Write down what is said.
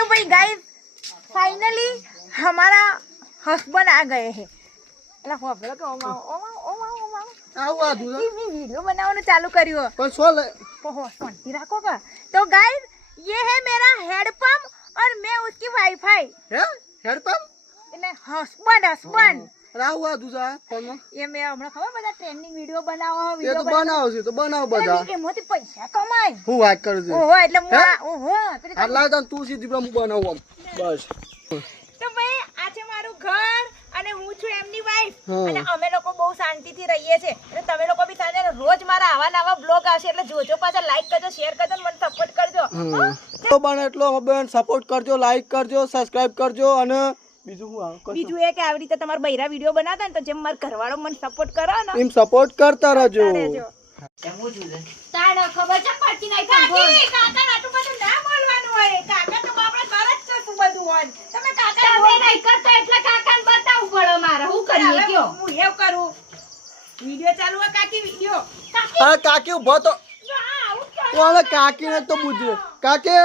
तो भाई guys finally हमारा हस्बैंड आ गए हैं એટલે હોબળો તો वीडियो बनाना चालू करियो પણ શું લે शांति रखो का। तो गाइस ये है मेरा हेडपंप और मैं उसकी वाईफाई હે હેડપંપ એટલે हस्बैंड રાવ આ દુજા ફોનમાં ये मैं હમણાં ખબર બધા ટ્રેન્ડિંગ વિડિયો બનાવો એ તો બનાવો છે તો બનાવ બધા એમાંથી પૈસા કમાય હું વાત કરું છું ઓહો એટલે ઓહો આટલા તો તું સીધી હું બનાવું બસ તો ભાઈ આ છે મારું ઘર અને હું છું એમની વાઈફ હા. અને અમે લોકો બહુ શાંતિથી રહીએ છીએ એટલે તમે લોકો બી સાથે રોજ મારા આવા નવા બ્લોગ આવશે એટલે જોજો પાછા લાઈક કરજો શેર કરજો અને મને સપોર્ટ કરજો તો બને એટલો બેન સપોર્ટ કરજો લાઈક કરજો સબસ્ક્રાઇબ કરજો અને બીજું હું આવ બીજું એ કે આવી રીતે તમારા બૈરા વિડિયો બનાવતા ને તો જેમ મારો ઘરવાળો મને સપોર્ટ કરો ને એમ સપોર્ટ કરતા રહેજો તાણ ખબર છે પડતી નહીં કાકી કાકા આટલું બધું ના બોલવાનું હોય કાકા તો આપણા ઘર જ છે શું બધું હોય તમે કાકા તમે નહીં કરતા એટલે કાકાને બતાવવું પડે મારે હું કરીએ કયો હું એવું કરું વિડિયો ચાલુ હોય કાકી વિડિયો કાકી હા કાકી ઉભો તો આવું કોણે કાકીને તો બુજે કાકી